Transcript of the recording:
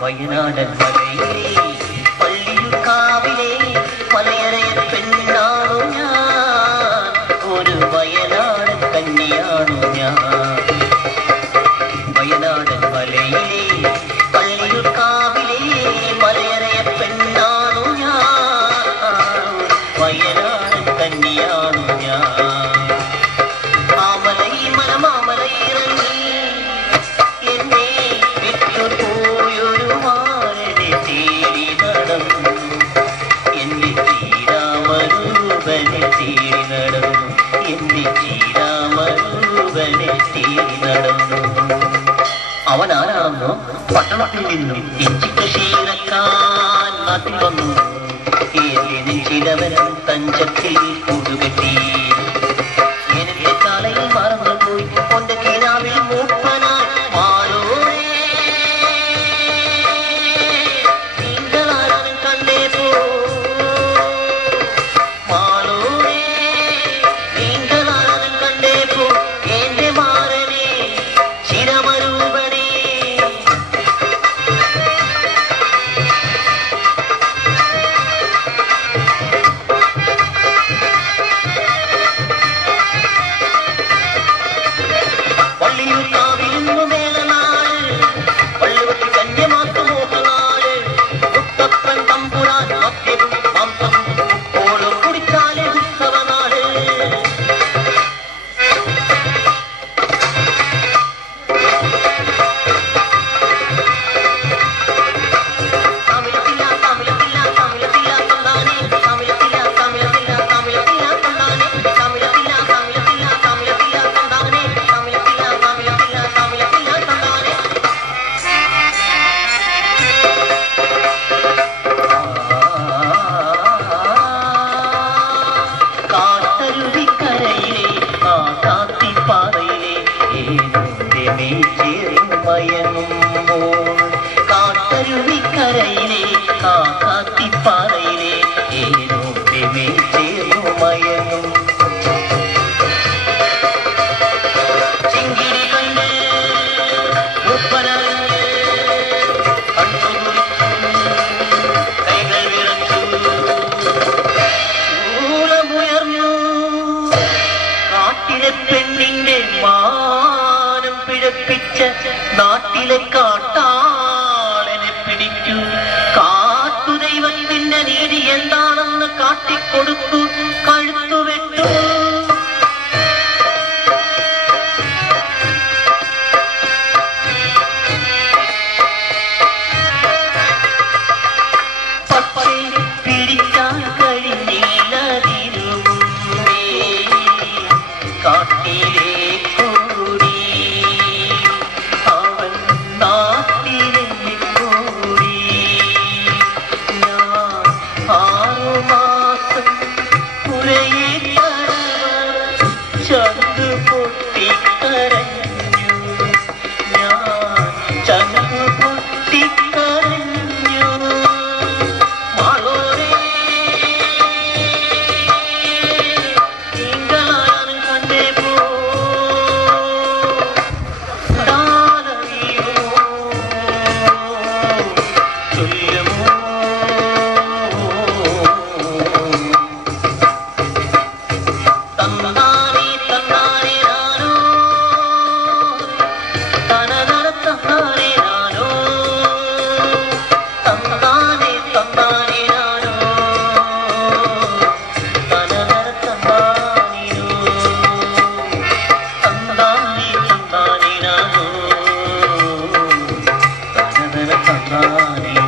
വയനാടൻ മലയിലെ പള്ളിയുക്കാവിലെ മലയറയ പെണ്ണാണു ഞാൻ, ഒരു വയനാടൻ കന്യാണു ഞാൻ. വയനാടൻ മലയിലെ പള്ളിയുക്കാവിലെ മലയറയ പെണ്ണാണു ഞാൻ, വയനാടൻ കന്യാണു ഞാൻ. അവനാരാണെന്നോ പട്ടണത്തിൽ നിന്നും ഇഞ്ചി കൃഷി ഇറക്കാൻ നാട്ടിൽ വന്നു. ചിലവനും തഞ്ചത്തിൽ കൂടുകെട്ടി എന്റെ കാലയിൽ മറന്നുപോയി ഒന്റെ കിനാവിൽ മൂപ്പനായി മാറോരേ നീങ്കളാരും കണ്ടേ പോ മാളോരേ നീങ്കളാരും കണ്ടേ പോ എന്റെ മാറനെ ചിരമരൂപണേ. കാട്ടരുവിക്കരയിലെ കാക്കാത്തിപ്പാറയിലെ ഏനോ ചേർന്നു മയങ്ങും ചിങ്കിടി കണ്ട് മുപ്പനറിഞ്ഞ് കൈകൾ വിറച്ചു ഊളമുയർന്നു. കാട്ടിലെ പെണ്ണിന്റെ മാനം പിഴപ്പിച്ച നാട്ടിലെ കാട്ടാളനെ പിടിക്കൂ. കാട്ടുദൈവത്തിന്റെ നീതി എന്താണെന്ന് കാട്ടിക്കൊടുത്തു, കഴുത്തുവെട്ടു. പക്ഷേ പിടിക്കാൻ കഴിഞ്ഞില്ലതിരുമുമ്പേ കാട്ടിലെ നാരി